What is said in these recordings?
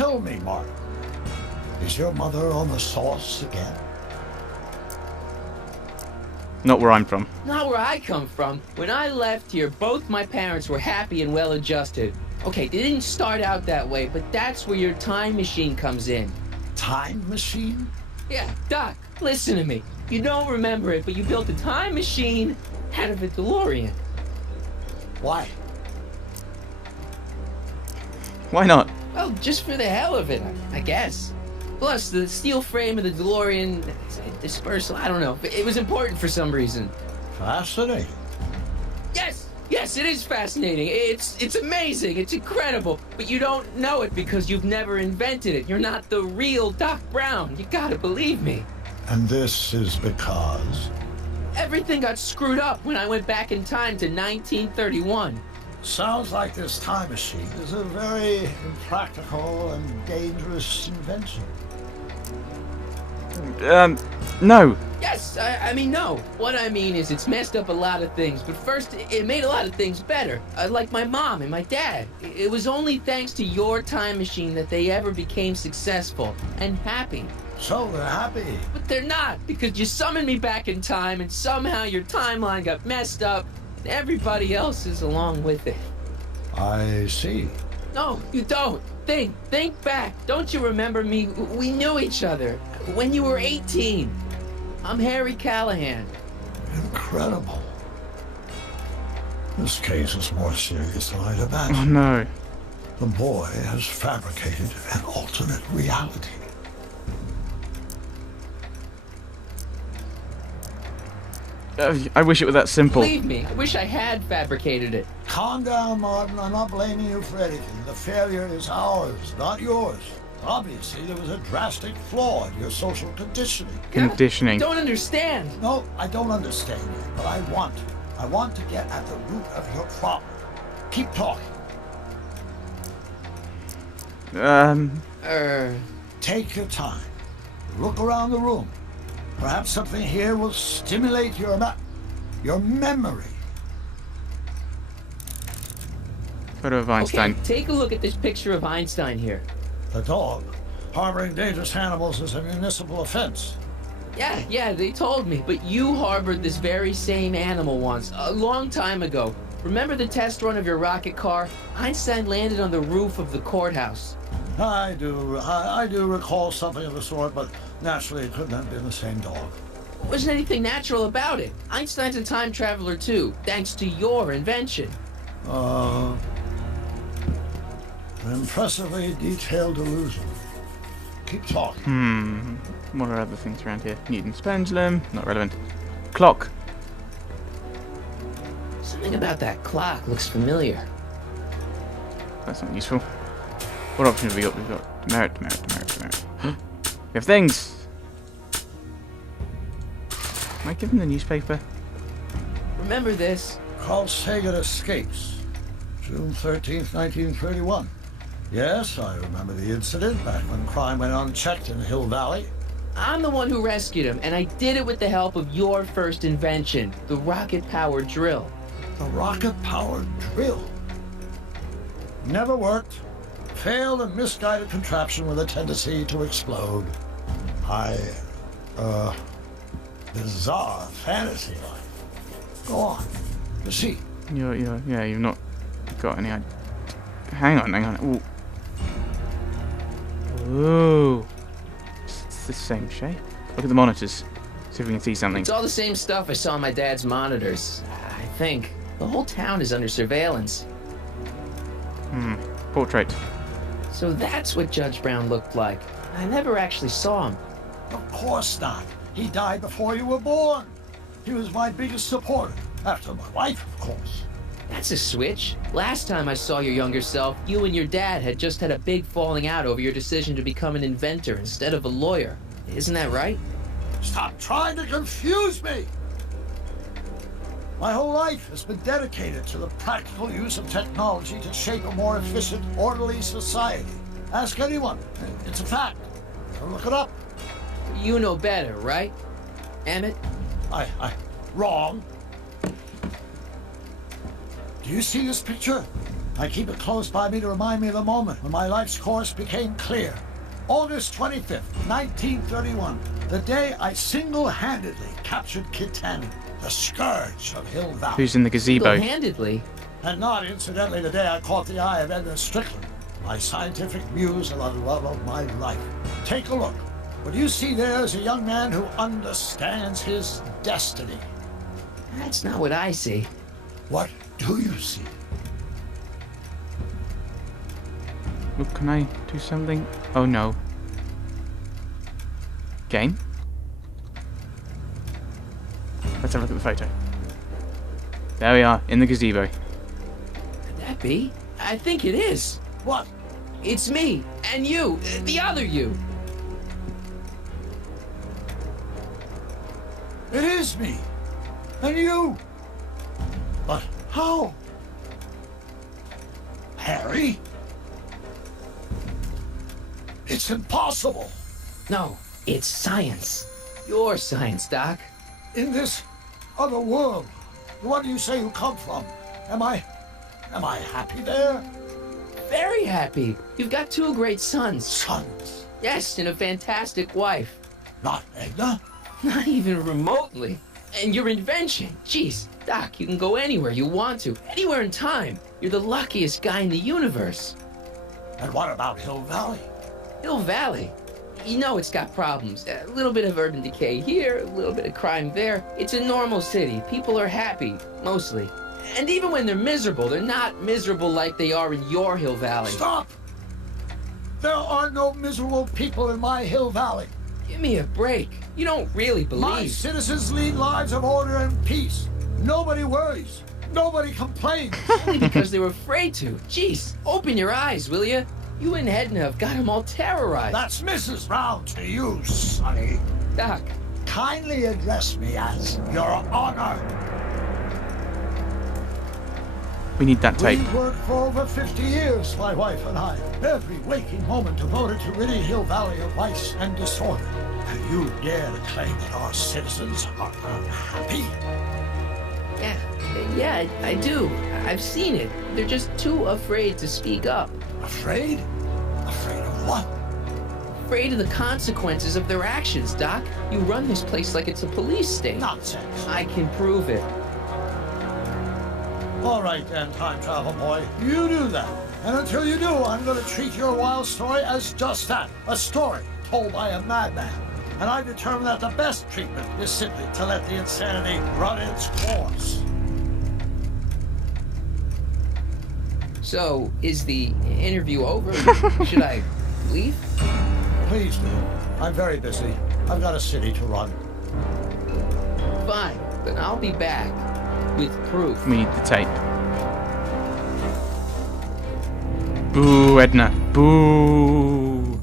Tell me, Martin, is your mother on the sauce again? Not where I'm from. Not where I come from. When I left here, both my parents were happy and well-adjusted. Okay, they didn't start out that way, but that's where your time machine comes in. Time machine? Yeah, Doc, listen to me. You don't remember it, but you built a time machine out of a DeLorean. Why? Why not? Well, just for the hell of it, I guess. Plus, the steel frame of the DeLorean dispersal, I don't know. It was important for some reason. Fascinating. Yes, it is fascinating. It's amazing. It's incredible. But you don't know it because you've never invented it. You're not the real Doc Brown. You gotta believe me. And this is because? Everything got screwed up when I went back in time to 1931. Sounds like this time machine is a very impractical and dangerous invention. No. Yes, I mean, no. What I mean is it's messed up a lot of things, but first, it made a lot of things better. Like my mom and my dad. It was only thanks to your time machine that they ever became successful and happy. So they're happy. But they're not, because you summoned me back in time, and somehow your timeline got messed up, and everybody else is along with it. I see. No, you don't. Think back. Don't you remember me? We knew each other when you were 18. I'm Harry Callahan. Incredible. This case is more serious than I'd Oh imagined. no. The boy has fabricated an alternate reality. I wish it were that simple. Believe me, I wish I had fabricated it. Calm down, Martin. I'm not blaming you for anything. The failure is ours, not yours. Obviously, there was a drastic flaw in your social conditioning. Conditioning. Don't understand. No, I don't understand you, but I want to. I want to get at the root of your problem. Keep talking. Take your time. Look around the room. Perhaps something here will stimulate your memory. Photo of Einstein. Okay, take a look at this picture of Einstein here. The dog. Harboring dangerous animals is a municipal offense. Yeah, they told me. But you harbored this very same animal once, a long time ago. Remember the test run of your rocket car? Einstein landed on the roof of the courthouse. I do recall something of the sort, but naturally it couldn't have been the same dog. There wasn't anything natural about it. Einstein's a time traveler too, thanks to your invention. An impressively detailed illusion. Keep talking. What are other things around here? Newton's pendulum. Not relevant. Clock. Something about that clock looks familiar. That's not useful. What options have we got? We've got demerit. We have things. Am I giving the newspaper? Remember this? Carl Sagan escapes. June 13th, 1931. Yes, I remember the incident back when crime went unchecked in Hill Valley. I'm the one who rescued him, and I did it with the help of your first invention, the rocket-powered drill. The rocket-powered drill. Never worked. Failed and misguided contraption with a tendency to explode. Bizarre fantasy life. Go on. Proceed. You've not got any idea. Hang on. Ooh. It's the same shape. Look at the monitors. See if we can see something. It's all the same stuff I saw on my dad's monitors. I think. The whole town is under surveillance. Portrait. So that's what Judge Brown looked like. I never actually saw him. Of course not. He died before you were born. He was my biggest supporter. After my wife, of course. That's a switch. Last time I saw your younger self, you and your dad had just had a big falling out over your decision to become an inventor instead of a lawyer. Isn't that right? Stop trying to confuse me! My whole life has been dedicated to the practical use of technology to shape a more efficient, orderly society. Ask anyone. It's a fact. Look it up. You know better, right? Emmett? Wrong. Do you see this picture? I keep it close by me to remind me of the moment when my life's course became clear. August 25th, 1931, the day I single-handedly captured Kittanning, the scourge of Hill Valley. Who's in the gazebo? Single-handedly. And not, incidentally, the day I caught the eye of Edna Strickland, my scientific muse and the love of my life. Take a look. What you see there is a young man who understands his destiny. That's not what I see. What do you see? Look, can I do something? Oh no. Game? Let's have a look at the photo. There we are, in the gazebo. Could that be? I think it is. What? It's me, and you, the other you. It is me. And you. But how? Harry? It's impossible. No, it's science. Your science, Doc. In this other world, the one you say you come from, am I happy there? Very happy. You've got 2 great sons. Sons? Yes, and a fantastic wife. Not Edna? Not even remotely. And your invention. Jeez, Doc, you can go anywhere you want to. Anywhere in time. You're the luckiest guy in the universe. And what about Hill Valley? Hill Valley. You know it's got problems. A little bit of urban decay here, a little bit of crime there. It's a normal city. People are happy, mostly. And even when they're miserable, they're not miserable like they are in your Hill Valley. Stop! There are no miserable people in my Hill Valley. Give me a break. You don't really believe. My citizens lead lives of order and peace. Nobody worries. Nobody complains. Only because they were afraid to. Jeez, open your eyes, will you? You and Edna have got them all terrorized. That's Mrs. Brown to you, Sonny. Doc. Kindly address me as Your Honor. We need that tape. We've worked for over 50 years, my wife and I. Every waking moment devoted to ridding Hill Valley of vice and disorder. And you dare to claim that our citizens are unhappy? Yeah, I do. I've seen it. They're just too afraid to speak up. Afraid? Afraid of what? Afraid of the consequences of their actions, Doc. You run this place like it's a police state. Nonsense. I can prove it. All right then, time travel boy. You do that. And until you do, I'm going to treat your wild story as just that. A story told by a madman. And I determined that the best treatment is simply to let the insanity run its course. So, is the interview over? Should I leave? Please do. I'm very busy. I've got a city to run. Fine, then I'll be back with proof. We need the tape. Boo, Edna. Boo.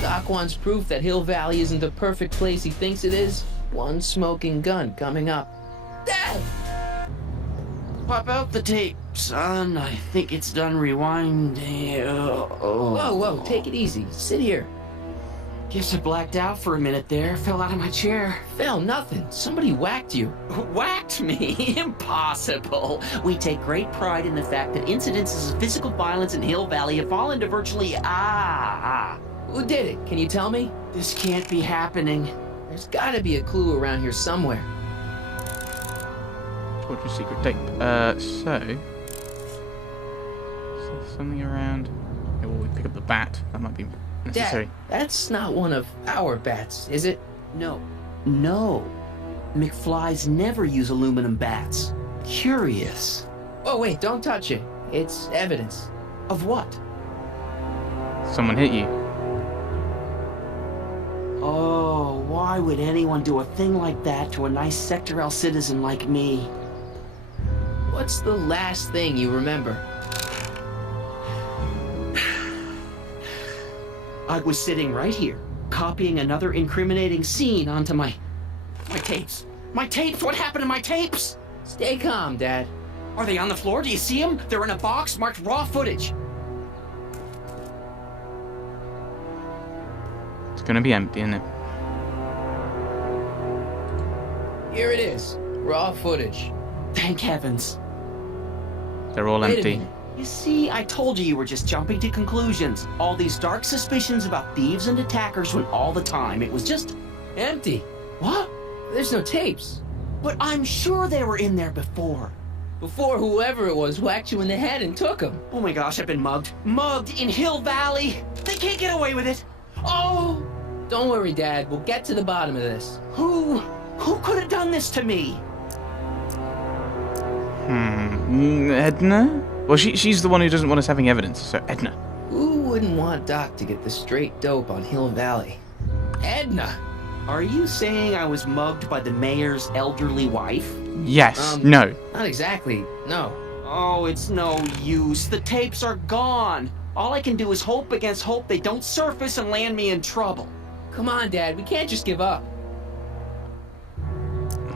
Doc wants proof that Hill Valley isn't the perfect place he thinks it is. One smoking gun coming up. Dad! Pop out the tape, son. I think it's done rewinding. Whoa, take it easy. Sit here. Guess I blacked out for a minute there. Fell out of my chair. Fell nothing. Somebody whacked you. Whacked me? Impossible. We take great pride in the fact that incidences of physical violence in Hill Valley have fallen to virtually Who did it? Can you tell me? This can't be happening. There's gotta be a clue around here somewhere. Told you secret tape. Is there something around? Yeah, well, we pick up the bat. That might be necessary. Dad, that's not one of our bats, is it? No. McFlys never use aluminum bats. Curious. Oh, wait, don't touch it. It's evidence. Of what? Someone hit you. Oh, why would anyone do a thing like that to a nice Sector L citizen like me? What's the last thing you remember? I was sitting right here, copying another incriminating scene onto my tapes. My tapes? What happened to my tapes? Stay calm, Dad. Are they on the floor? Do you see them? They're in a box marked raw footage. It's gonna be empty, isn't it? Here it is. Raw footage. Thank heavens. They're all Wait a empty. minute. You see, I told you were just jumping to conclusions. All these dark suspicions about thieves and attackers when all the time it was just... Empty. What? There's no tapes. But I'm sure they were in there before. Before whoever it was whacked you in the head and took them. Oh my gosh, I've been mugged. Mugged in Hill Valley. They can't get away with it. Oh! Don't worry, Dad. We'll get to the bottom of this. Who could have done this to me? Edna? Well, she's the one who doesn't want us having evidence, so Edna. Who wouldn't want Doc to get the straight dope on Hill Valley? Edna! Are you saying I was mugged by the mayor's elderly wife? Yes. No. Not exactly. No. Oh, it's no use. The tapes are gone. All I can do is hope against hope they don't surface and land me in trouble. Come on, Dad. We can't just give up.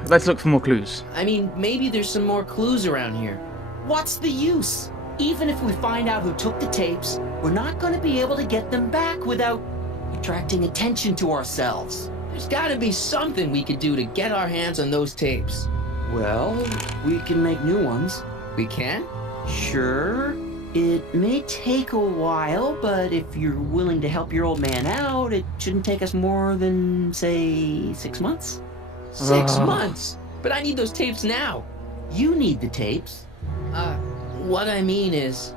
Let's look for more clues. I mean, maybe there's some more clues around here. What's the use? Even if we find out who took the tapes, we're not going to be able to get them back without attracting attention to ourselves. There's gotta be something we could do to get our hands on those tapes. Well, we can make new ones. We can? Sure. It may take a while, but if you're willing to help your old man out, it shouldn't take us more than, say, 6 months. 6 months? But I need those tapes now. You need the tapes. What I mean is...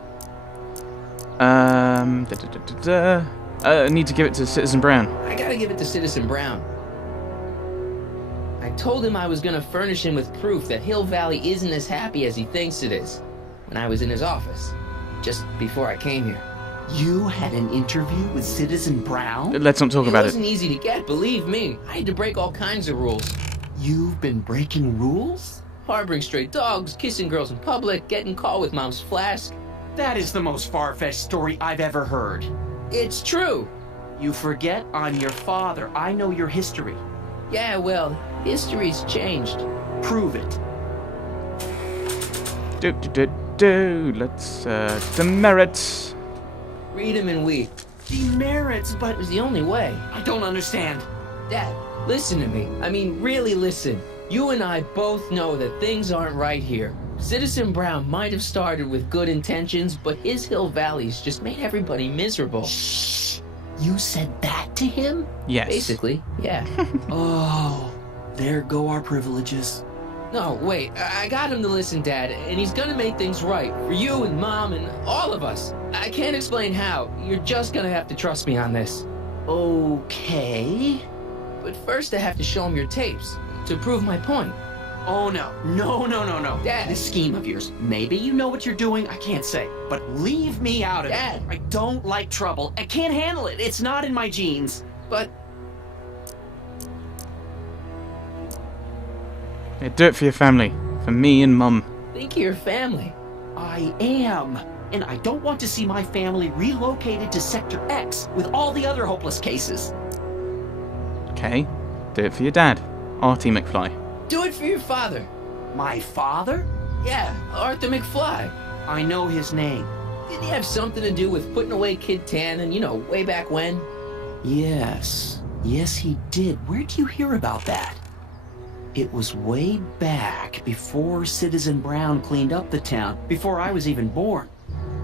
I need to give it to Citizen Brown. I gotta give it to Citizen Brown. I told him I was gonna furnish him with proof that Hill Valley isn't as happy as he thinks it is when I was in his office, just before I came here. You had an interview with Citizen Brown? Let's not talk about It it. wasn't easy to get, believe me. I had to break all kinds of rules. You've been breaking rules? Harboring stray dogs, kissing girls in public, getting caught with Mom's flask. That is the most far-fetched story I've ever heard. It's true. You forget I'm your father. I know your history. Yeah, well, history's changed. Prove it. Let's, demerits. Read him and weep. Demerits, but It was the only way. I don't understand. Dad, listen to me. I mean, really listen. You and I both know that things aren't right here. Citizen Brown might have started with good intentions, but his Hill Valley's just made everybody miserable. Shh. You said that to him? Yes. Basically, yeah. Oh, there go our privileges. No, wait, I got him to listen, Dad, and he's gonna make things right for you and Mom and all of us. I can't explain how. You're just gonna have to trust me on this. Okay. But first I have to show him your tapes to prove my point. Oh, no. No. Dad. This scheme of yours, maybe you know what you're doing, I can't say. But leave me out of Dad. it. I don't like trouble. I can't handle it. It's not in my genes. But Yeah, do it for your family. For me and Mum. think of your family. I am. And I don't want to see my family relocated to Sector X with all the other hopeless cases. Okay. Do it for your dad. Artie McFly. Do it for your father. My father? Yeah, Arthur McFly. I know his name. Didn't he have something to do with putting away Kid Tannen, you know, way back when? Yes. Yes, he did. Where'd you hear about that? It was way back before Citizen Brown cleaned up the town, before I was even born.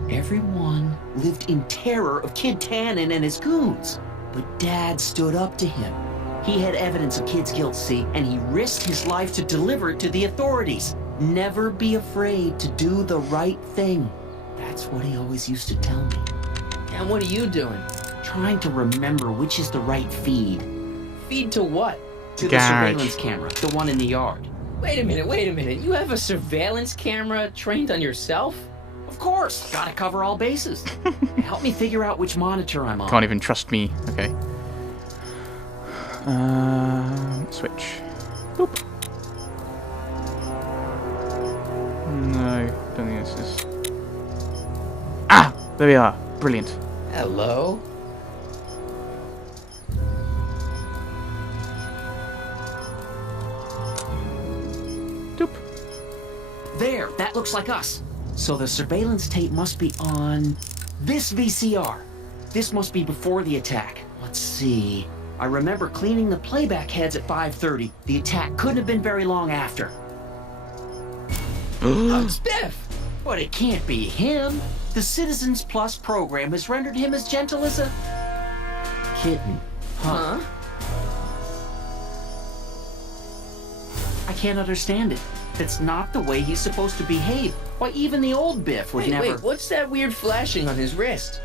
Everyone lived in terror of Kid Tannen and his goons. But Dad stood up to him. He had evidence of Kid's guilt, see, and he risked his life to deliver it to the authorities. Never be afraid to do the right thing. That's what he always used to tell me. And what are you doing? Trying to remember which is the right feed. Feed to what? To the Garage. surveillance camera, the one in the yard. Wait a minute. You have a surveillance camera trained on yourself? Of course, gotta cover all bases. Help me figure out which monitor I'm on. Can't even trust me. Okay. Switch. Boop. No, don't think this is. Ah! There we are. Brilliant. Hello? Doop. There, that looks like us. So the surveillance tape must be on this VCR. This must be before the attack. Let's see. I remember cleaning the playback heads at 5:30. The attack couldn't have been very long after. It's Biff! But it can't be him. The Citizens Plus program has rendered him as gentle as a kitten. Huh? I can't understand it. That's not the way he's supposed to behave. Why, even the old Biff would never... Wait, what's that weird flashing on his wrist?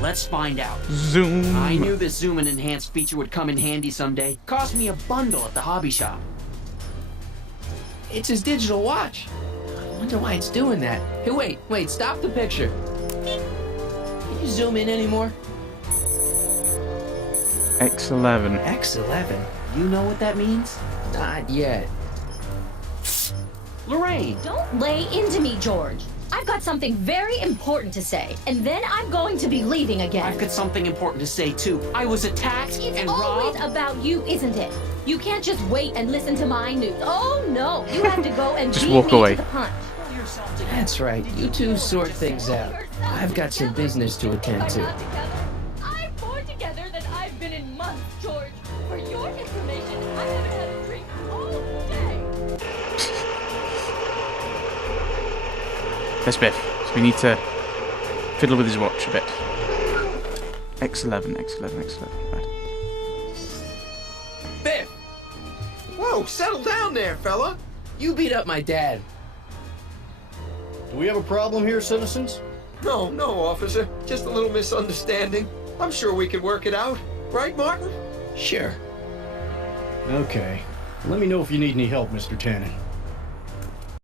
Let's find out. Zoom. I knew this zoom and enhance feature would come in handy someday. Cost me a bundle at the hobby shop. It's his digital watch. I wonder why it's doing that. Hey, wait, stop the picture. Can you zoom in anymore? X11. X11? You know what that means? Not yet. Lorraine! Don't lay into me, George. I've got something very important to say, and then I'm going to be leaving again. I've got something important to say, too. I was attacked It's and always robbed. about you, isn't it? You can't just wait and listen to my news. Oh, no. You have to go and Just beat walk me away. to the punch. Pull yourself together. That's right. You two sort things out. I've got some business to attend to. I'm more together than I've been in months, George. For your information, I haven't had a drink all day. That's Biff. So we need to fiddle with his watch a bit. X11. Right. Biff! Whoa, settle down there, fella. You beat up my dad. Do we have a problem here, citizens? No, officer. Just a little misunderstanding. I'm sure we could work it out. Right, Martin? Sure. Okay. Let me know if you need any help, Mr. Tannen.